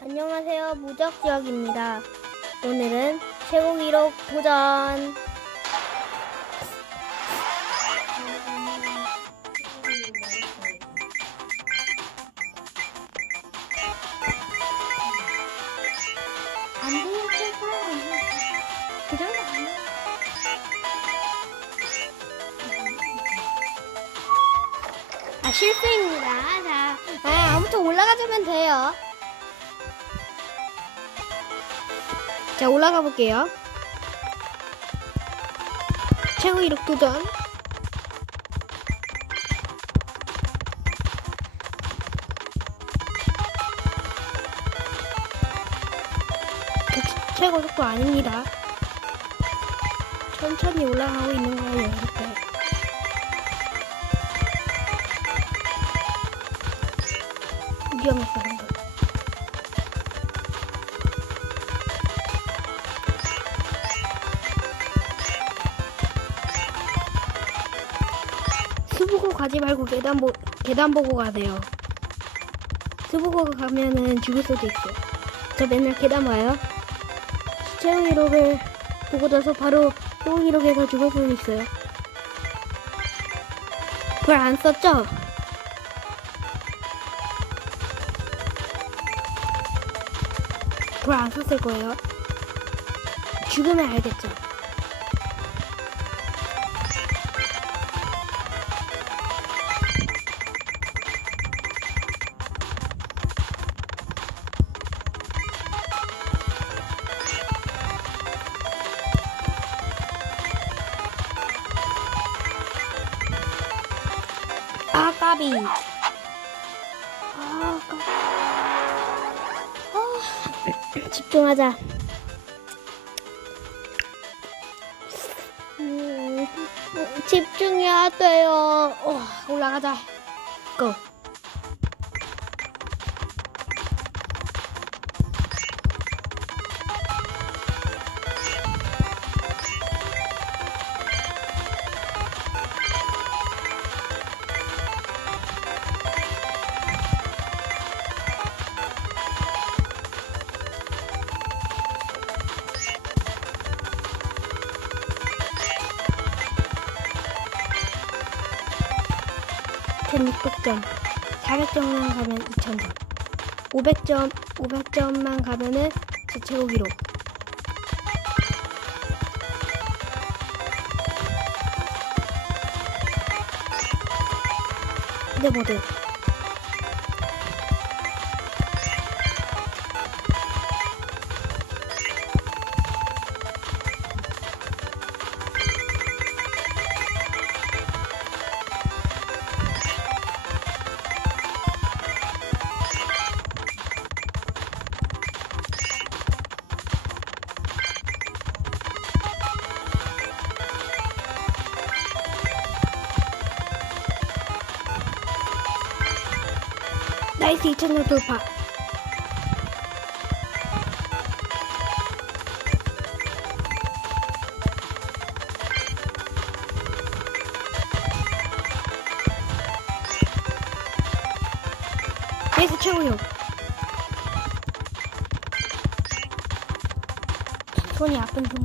안녕하세요. 무적지역입니다. 오늘은 최고 기록 도전. 아, 실수입니다. 자, 아, 아무튼 올라가주면 돼요. 자, 올라가 볼게요. 최고 기록 도전. 최고 속도 아닙니다. 천천히 올라가고 있는 거예요, 이렇게. 위험했어, 방금. 수보고 가지 말고 계단 보 계단 보고 가세요. 수보고 가면은 죽을 수도 있어요. 저 맨날 계단 봐요. 체험 기록을 보고 나서 바로 또 기록해서 죽을 수도 있어요. 그걸 안 썼죠? 그걸 안 썼을 거예요. 죽으면 알겠죠. 까비. 아 까비 아, 집중하자. 음, 집중해야 돼요. 어, 올라가자. 고 전 600점. 400점만 가면 2000점. 500점 500점만 가면은 제 최고 기록. 네 모두 나이스 2000점 돌파. 나이스 최고 기록 손이 아픈 손.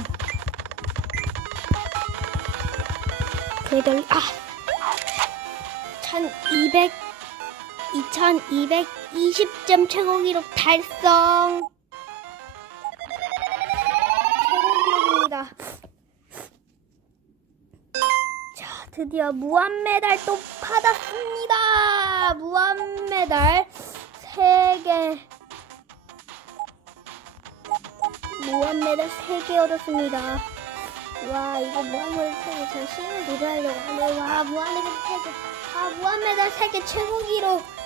그래도 아1200 2220점 최고 기록 달성. 최고 기록입니다. 자, 드디어 무한 메달 또 받았습니다. 무한 메달 3개. 무한 메달 3개 얻었습니다. 와, 이거 무한 메달 3개 저 심을 노래하려고 하네. 와, 무한 메달 3개. 아, 무한 메달 3개 최고 기록!